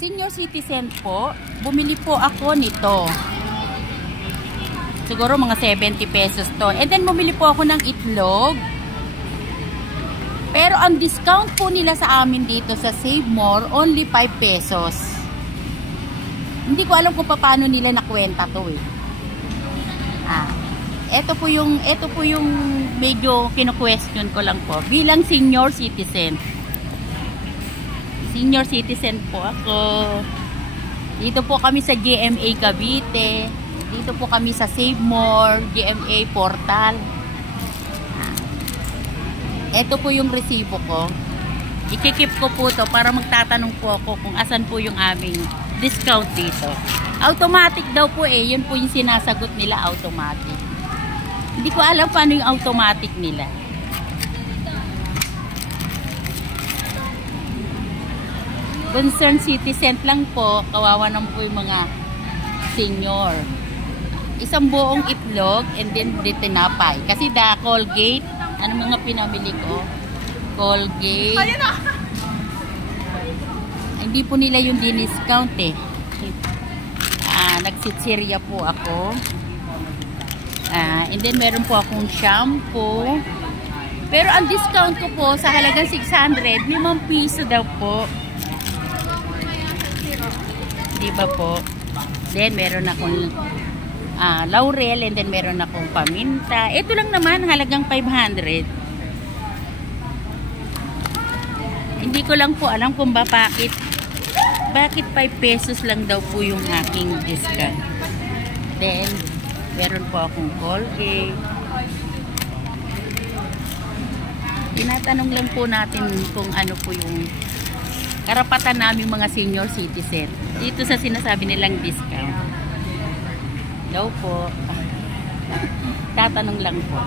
senior citizen po, bumili po ako nito. Siguro mga 70 pesos to. And then bumili po ako ng itlog. Pero ang discount po nila sa amin dito sa Save More, only 5 pesos. Hindi ko alam kung paano nila nakwenta to eh. Ito po yung medyo kino-question ko lang po. Bilang senior citizen. Senior citizen po ako. Dito po kami sa GMA Cavite. Dito po kami sa Save More, GMA Portal. Ito po yung resibo ko. Ikikip ko po to para magtatanong po ako kung asan po yung aming discount dito. Automatic daw po eh. Yun po yung sinasagot nila, automatic. Hindi ko alam paano yung automatic nila. Concerned citizen lang po. Kawawa naman po yung mga senior. Isang buong itlog and then tinapay. Kasi Colgate, ano mga pinamili ko? Colgate. Hindi po nila yung discount eh. Nagsitsirya po ako. And then meron po akong shampoo. Pero ang discount ko po sa halagang 600, 5 piso daw po. Diba po? Then meron akong laurel and then meron akong paminta. Ito lang naman, halagang 500. Hindi ko lang po alam kung bakit 5 pesos lang daw po yung aking discount. Then, meron po akong Colgate. Tinatanong lang po natin kung ano po yung karapatan namin mga senior citizen. Dito sa sinasabi nilang discount. Daw po. Tatanong lang po.